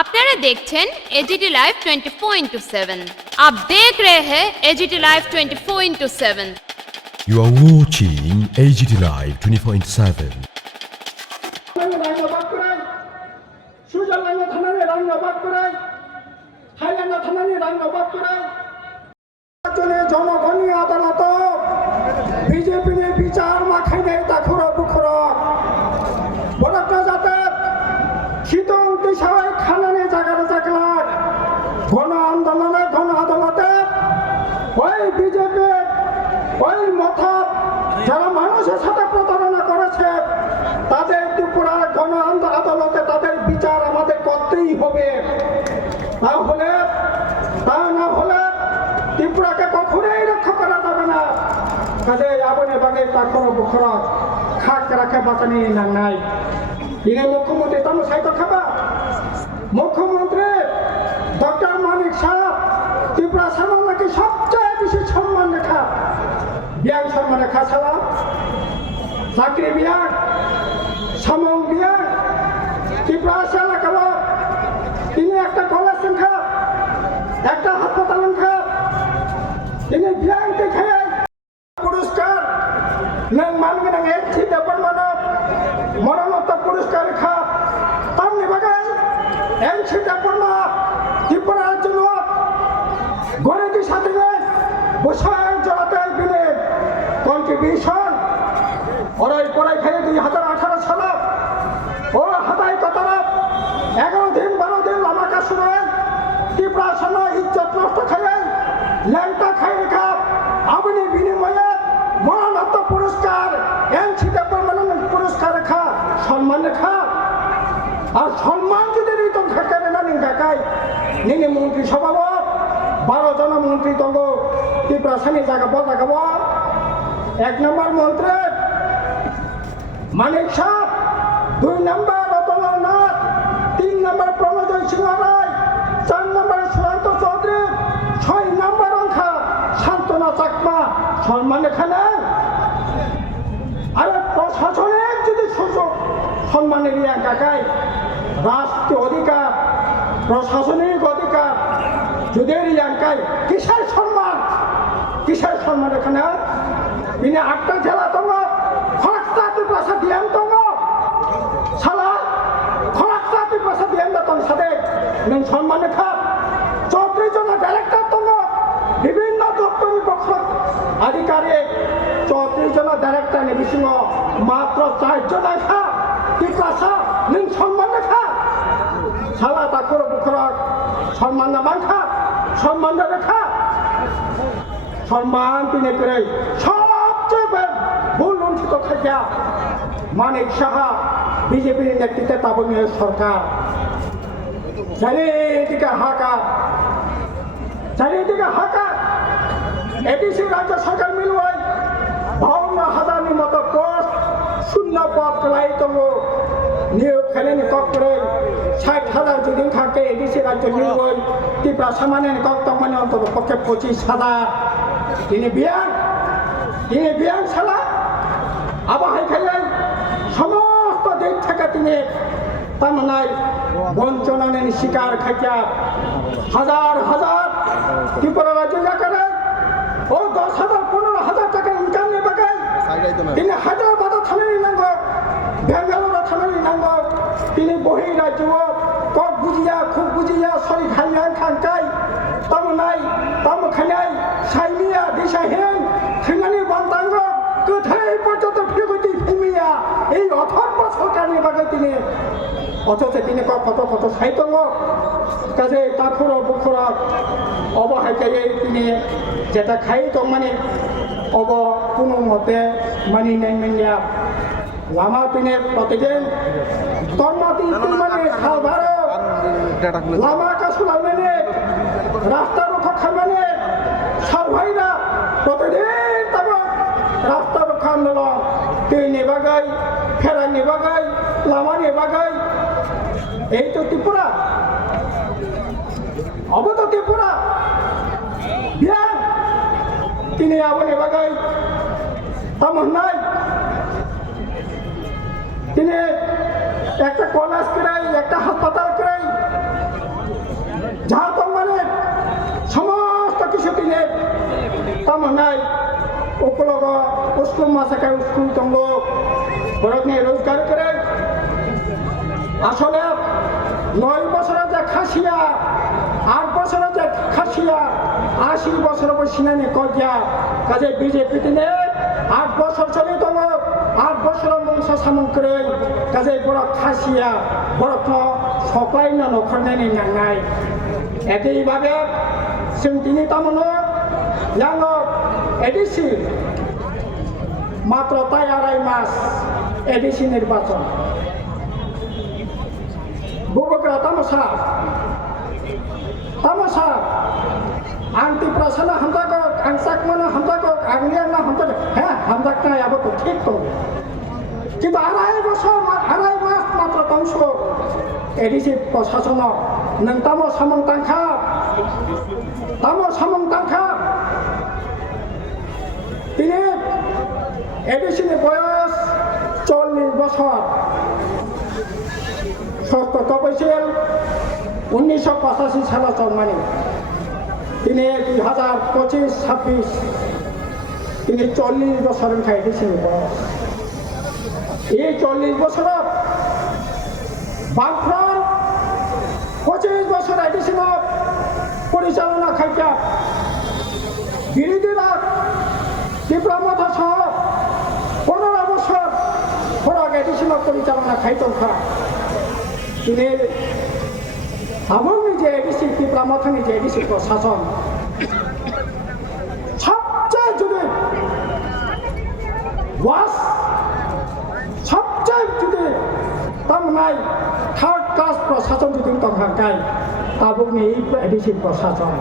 আপনারা দেখছেন AGT live 24/7। आप देख रहे हैं AGT live 24/7। You are watching AGT Live 24/7. জনগণই আদালত বিজেপি বিচার মাখাইনে তাখর বুখর বড়টা যাতে শীতং দিশায় খানানে জাগারে জাগলাক গণ আন্দোলনে গণ আদালতে ওই বিজেপি ওই মথা যারা মানুষের সাথে প্রতারণা করেছে তাদের ত্রিপুরার গণ আদালতে তাদের বিচার আমাদের করতেই হবে। তা না হলে ত্রিপুরাকে কখনোই রক্ষা করা যাবে না। কাজে আবনে বাগে তাখর বুখর খাক রাখে বাঁচানি নাই ইনি মুখ্যমন্ত্রী তাম সাহিত্য খাবা মুখ্যমন্ত্রী ডক্টর মানিক সাহেব ত্রিপুরা সামনে নাকি সবচেয়ে বেশি সম্মান রেখা বিয়াং সম্মান রেখা ছাড়া চাকরি বিয়াং সমং বিয়াং ত্রিপুরা এলাকা তিনি একটা কলেজ সংখ্যা একটা হাসপাতাল সংখ্যা তিনি বিয়াংকে খেয়ে পুরস্কার নং মানবে নং এনসি দেবর মানব মরণোত্তর পুরস্কার খা তামনি বাগাই এনসি দেবর মা ত্রিপুরার জন্য গণিতের সাথে বসায় জড়াতে বিনে কন্ট্রিবিউশন ওরাই পড়াই খেয়ে 2018 সালে ও হাতাই কতরা 11 দিন 12 দিন লামাকা শুনে ত্রিপুরা সময় ইজ্জত নষ্ট খেয়ে ল্যাংটা খাই রেখা আপনি বিনিময়ে মরণোত্তর পুরস্কার এনসি দেবর মানব পুরস্কার রেখা সম্মান রেখা আর সম্মান যদি রিতম থাকে না নিকাকাই নিনি মন্ত্রী সভাপতি 12 জন মন্ত্রী তঙ্গ ত্রিপুরা সানি জাগাবো 1 নম্বর মন্ত্রী মানিক সাহ 2 নম্বর রতন নাথ 3 নম্বর প্রণোদয় সিংহ রায় 4 নম্বর সুশান্ত চৌধুরী 6 নম্বর অঙ্কা শান্তনা চাকমা সম্মান এখানে আরে প্রশাসনের যদি সুযোগ সম্মানের কাকায় রাষ্ট্রীয় অধিকার প্রশাসনিক অধিকার যদি রিয়াঙ্কায় কিসের সম্মান এখানে তিনি 8টা জেলা তঙ্গ খরচটা ত্রিপুরা দিয়াম তঙ্গ সালা খরচটা ত্রিপুরা দিয়াম তঙ্গ সাথে নং সম্মান রেখা 34 জন ডাইরেক্টর তঙ্গ বিভিন্ন দপ্তর পক্ষ আধিকারিক 34 জন ডাইরেক্টর নিবিসিং মাত্র 4 জন লেখা ত্রিপুরা নং সম্মান রেখা সালা তাকর বুখর সম্মান না মানখা সম্মান রেখা সম্মান তিনি করে সবচেয়ে ভুল লুণ্ঠিত থাকে মানিক সাহা বিজেপির নেতৃত্বে তাবনীয় সরকার চারিদিকে হাহাকার এডিসি রাজ্য সরকার মিলুয়াই 52,000 মতো পোস্ট শূন্য পদ কলাই তবু নিয়োগ খেলে নিকক করে 60,000 যদি থাকে এডিসি রাজ্য মিলুয়াই ত্রিপুরা সামান্য নিকক তখন অন্তত পক্ষে 25,000 তিনি বিয়ান ছাড়া আবহাই খেলে সমস্ত দিক থেকে তিনি তামনায় বঞ্চনানের শিকার খাইয়া হাজার ত্রিপুরা রাজ্য জায়গায় ও 10,000 15,000 টাকা ইনকাম নিয়ে বাগায় তিনি হায়দ্রাবাদ থানারি নাঙ্গ বেঙ্গালুরু থানারি নাঙ্গ তিনি বহি রাজ্য কক বুঝিয়া সরি খাইয়া খানকাই তামনাই তামখানাই সাইমিয়া দিশাহীন থিনানি বন্তাঙ্গ কোথায় পর্যন্ত ফিরগতি ফিমিয়া এই অথর্ব সরকার নিয়ে বাগায় তিনি অথচ তিনি কত সাহিত্য কাজে তাখর বুখরা অবহাইকাই তিনি যেটা খাই তো মানে কোনো মতে মানি নেই মেনিয়া লামা তিনি প্রতিদিন তন্মাতি মানে সালভার লামা কাসুলা মেনে রাস্তা রক্ষা মানে সালভাইরা প্রতিদিন তবে রাস্তা রক্ষা আন্দোলন তুই নেবাগাই ফেরা নেবাগাই লামা নেবাগাই এই তো ত্রিপুরা অবত ত্রিপুরা বিয়ান তিনি আবনে বাগাই তামন নাই তিনি একটা কলেজ করাই, একটা হাসপাতাল করাই, যাহা তো মানে সমস্ত কিছু দিনে তামানাই উপলগ স্কুল মাসাকায় স্কুল তঙ্গ বরক নিয়ে রোজগার করে আসলে 9 বছরে যে খাসিয়া 8 বছরে যে খাসিয়া 80 বছর বসিনানি কজিয়া কাজে বিজেপি দিনে 8 বছর চলে দল 8 বছর বংশ সামন করে কাজে বড় খাসিয়া বড় সকাই না নখরনানি নাंनाय একইভাবে जों दिनै तामानो याङो एडिसि मात्र ताई 2.5 मास एडिसि निर्वाचन बुबग्रा तामसा आं तिप्रासाना हामजागो आं साकमाना हामजागो आं लियाना हामजागो হ্যাঁ हामजागनायाबो ঠিক दं কিন্তু 2.5 বছর 2.5 মাস মাত্র ধ্বংস एडिसि प्रशासनाव नों तामो सामं तांखा তিনি एडिसिनि बयस 40 বছর 7 बैसेल 1985 সালে জন্মানি তিনি 2025-26 তিনি 40 বছরের এডিসিनि বয়স এই 40 বছর বামফ্রন্ট 25 বছর এডিসিন পরিচালনা খাইকা বিরোধীরা তীব্রমতা সহ 15 বছর ফরাক এডিসিন পরিচালনা খাইতখা তিনি আমলনি যে এডিসি তীব্রমতানি যে এডিসি প্রশাসন সবচেয়ে যদি ওয়াস সবচেয়ে যদি তামনাই থার্ড ক্লাস প্রশাসন যদি তংহাকাই তাবুকনি এডিসি প্রশাসন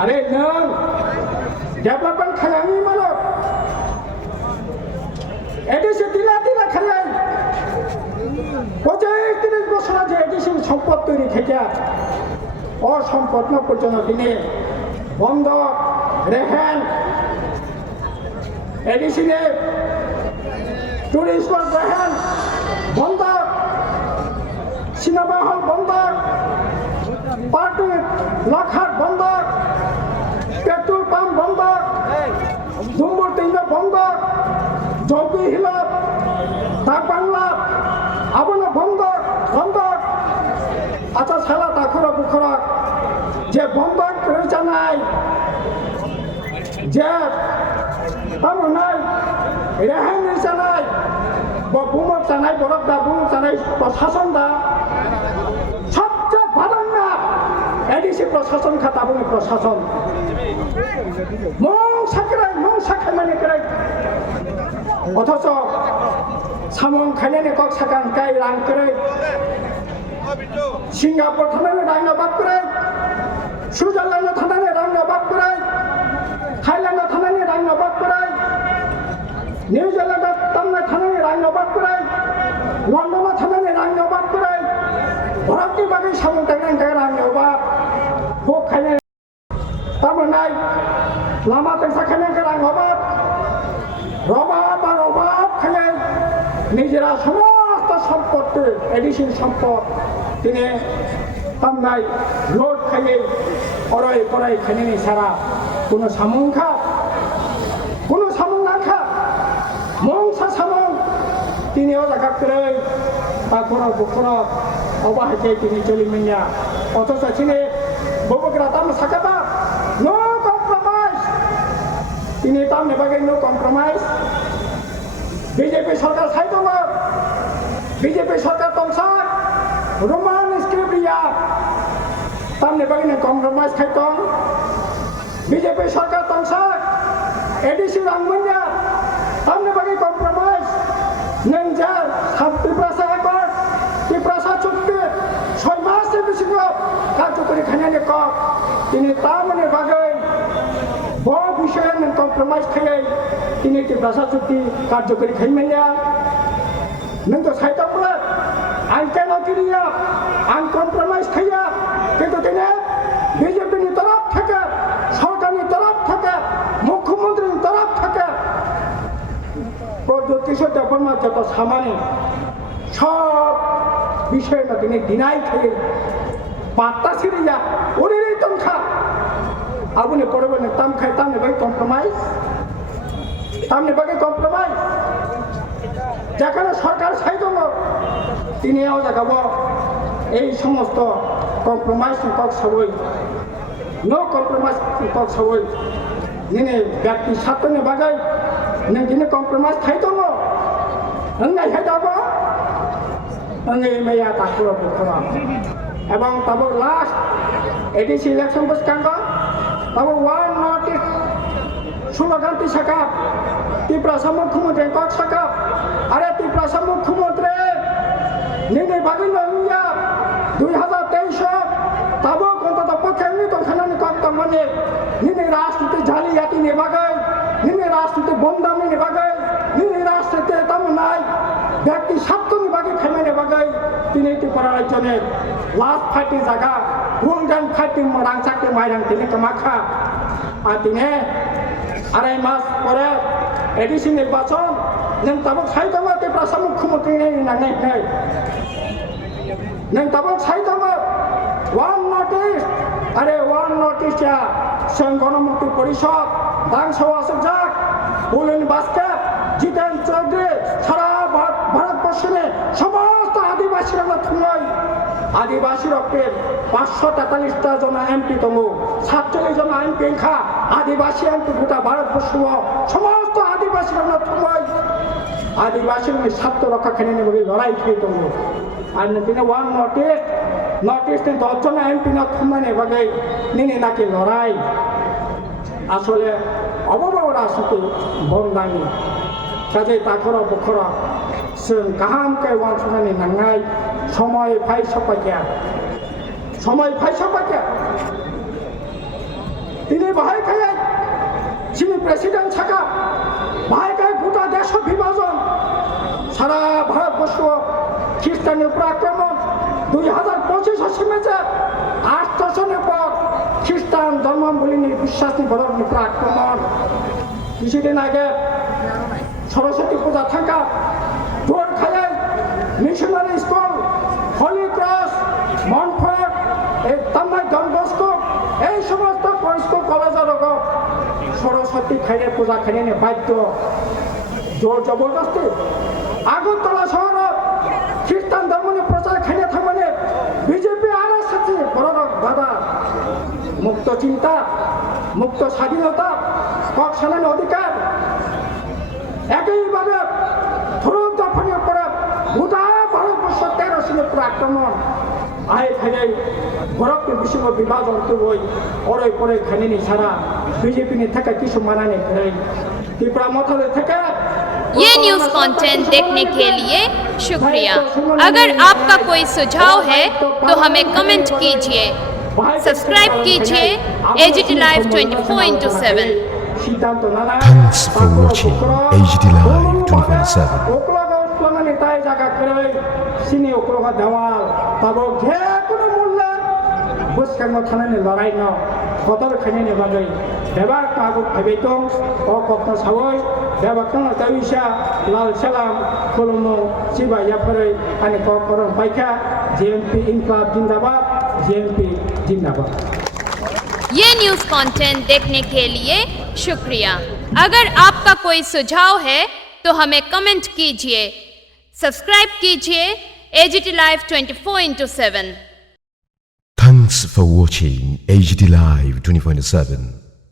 আরে নং डेभलपमेंट खालामि मानो एडिसि दिला खालाय 25-30 বছর যে এডিসি সম্পদ তৈরি থেকে অসম্পদ পর্যন্ত দিনে বন্ধ রেহেন এডিসিনে টুরিস্ট রেহেন বন্ধ সিনেমা হল বন্ধ পার্টি লাখার বন্ধ পেট্রোল পাম্প বন্ধ দুম্বর তিনটা বন্ধ জলপি হিলাপ তার বাংলা আবনা বন্ধ আচ্ছা সালা তাখরা বুখরা যে বন্ধ করে জানাই যে তামনাই রেহাই জানাই বুমক জানাই বরফ দা বুমক জানাই প্রশাসন দা সবচেয়ে বাদান্না এডিসি প্রশাসন খাতাবনি প্রশাসন মং সাখাই মানে করে অথচ সামং খাইনানি কক সাকান কাই রাং করে সিঙ্গাপুর থানায় রাং বাপ করে সুইজারল্যান্ড থানায় রাং বাপ করে থাইল্যান্ড থানায় রাং বাপ করে নিউজিল্যান্ড তামনা থানায় রাং বাপ করে লন্ডন থানায় রাং বাপ করে ভারতনি বাকি সামং টাইনান কাই রাং বাপ হোক খাইনে তামনাই লামা তেংসা খাইনান কাই রাং বাপ রবাব খাইনাই নিজেরা সমস্ত সম্পত্তি এডিসিন সম্পদ তিনি তামনাই লোড খাইয়ে অরয় পড়াই খাইনি সারা কোনো সামং না খা মংসা সামং তিনি জায়গা করে তারপর বুখর অবাহাইকে তিনি চলিমিয়া অথচ তিনি ববগ্রা তাম সাকাবা নো কম্প্রোমাইজ তিনি তাম নেবাগে নো কম্প্রোমাইজ বিজেপি সরকার সাইদङ বিজেপি সরকার তংসাক রোমান স্ক্রিপ্টিয়া তামনে বাগিনে কম্প্রোমাইজ খাইতং বিজেপি সরকার তংসাক এডিসি রাংমনিয়া তামনে বাগি কম্প্রোমাইজ নংজা ত্রিপুরাসা একর ত্রিপুরাসা চুক্তি 6 মাসের বেশি কার্যকরী খাইনানি কক তিনি তামনে বাগৈ বহু বিষয়ে কম্প্রোমাইজ খাইয়ে তিনি ত্রিপুরাসা চুক্তি কার্যকরী খাইমেলিয়া नों तो साइटआवबो आं केन किरिया आं कम्प्रोमाइज खाया किन्तु दिनै बिजेपिनि तरफ থেকে সরকারের तरफ থেকে মুখ্যমন্ত্রীর तरफ থেকে প্রযুক্তি ডেভেলপমেন্ট যত সামানি সব বিষয় না তিনি ডিনাই খেয়ে পাত্তা ছিঁড়ে যা ওরে তমখা আপনি পড়বে না তাম খাই তামনে বাকি কম্প্রোমাইজ তামনে বাকি কম্প্রোমাইজ যেখানে সরকার সাইজম তিনিও দেখাব এই সমস্ত কম্প্রোমাইজ কক সবই নো কম্প্রোমাইজ কক সবই নিনে ব্যক্তি সাতনে বাগাই নों दिनै कम्प्रमाइज खायदों नों नायखायदाबो नों मैया ताकुरा बुखरा এবং তাবো লাস্ট এডিসি ইলেকশন বসকাঙ্গ তাবো ওয়ান নট সুলগান্তি শাখা ত্রিপুরা মুখ্যমন্ত্রী কক শাখা আরে ত্রিপুরা মুখ্যমন্ত্রী নিনে বাগিন ইয়া 2023 তাবো কোনটা পক্ষে নি তো খানানি কক মানে নিনে রাষ্ট্রতে জালিয়াতি নে বাগাই নিনে রাষ্ট্রতে বন্দামি নে বাগাই নিনে রাষ্ট্রতে তামনাই ব্যক্তি সাতনি বাগি খাইমানে বাগাই তিনি ত্রিপুরা রাজ্যের লাস্ট ফাইটিং জায়গা গোল্ডেন ফাইটিং রাং চাকরি মাইরাং তিনি কামাখা আর তিনি আড়াই মাস পরে এডিসি নির্বাচন नों ताबो साइदमा ত্রিপুরা মুখ্যমন্ত্রী নাংনাই নাই नों ताबो साइदमा ওয়ান নোটিশ আরে ওয়ান নোটিশা जों गणमुक्ति परिषद दांसौ आसुजाक बुलिन बास्केट जितेन चौधरी सारा भारतवर्षे समस्त आदिवासी थुनाई आदिवासी रक्ते 543 जना एमपी दङ 47 जना एमपी खा आदिवासी एमपी गोटा भारतवर्ष समस्त आदिवासी थुनाई आदिवासी स्वार्थ रक्षा खाने लड़ाई खेल दङ आरो दिन वान नटिस 10 जना एमपी थुनाने बागै निने नाकि लड़ाई आसले अबबाव रासुते बंदानि काजे ताखरा बखरा जों गाहामकै वानसुनानि नांनाय समय फाय सपाया दिनै बाहाय खाय जोंनि प्रेसिडेन्ट साखा बाहाय खाय गोटा देश विभाजन सारा भारतवर्ष ख्रिस्टाननि आक्रमण 2025 सिमेছে 8 दशकनि पर খ্রিস্টান ধর্মাবলম্বী বিশ্বাসী বড় আক্রমণ কিছুদিন আগে সরস্বতী পূজা থাকা দোর খায় মিশনারি স্কুল হলি ক্রস মনফোর্ট এই তামাই ডনবস্ক এই সমস্ত স্কুল কলেজের সরস্বতী খাইলে পূজা খাইলে বাধ্য জোর জবরদস্তি আগরতলা শহর খ্রিস্টান ধর্মনি প্রচার খাইলে থাকবে বিজেপি আর এসেছে বড় দাদা मुक्त चिंता मुक्त स्वाधीनता কক সালানি অধিকার একইভাবে ধরুন দফনের পরে গোটা ভারতবর্ষ 13 সিলের আক্রমণ আয় খাই ভারতের বিশ্ব বিভাজন তো ওই ওরে পরে খানিনি সারা বিজেপি ने থাকা কিছু মানানে করে ত্রিপুরা মথলে থেকে ये न्यूज़ कंटेंट देखने के लिए शुक्रिया। अगर आपका कोई सुझाव है तो हमें कमेंट कीजिए, सब्सक्राइब कीजिए AGT Live 24/7। Thanks for watching AGT Live 24/7। ওকলাগা তাই জায়গা করে সিনি ওকলাগা দেওয়াল তাবো যে কোনো মূল্য বসকাঙ্গ থানানে লড়াই ন কতর খাইনে বাগৈ দেবার কাগজ ভাবেতং ও কত সাবই দেবাকং তাইসা লাল সালাম খুলুমু সিবা ইয়াফরে আনি করম পাইখা जेएमपी इनकलाब जिंदाबाद जेएमपी जिंदाबाद। ये न्यूज़ कंटेंट देखने के लिए शुक्रिया। अगर आपका कोई सुझाव है तो हमें कमेंट कीजिए, सब्सक्राइब कीजिए AGT Live 24/7। Thanks for watching AGT Live 24/7।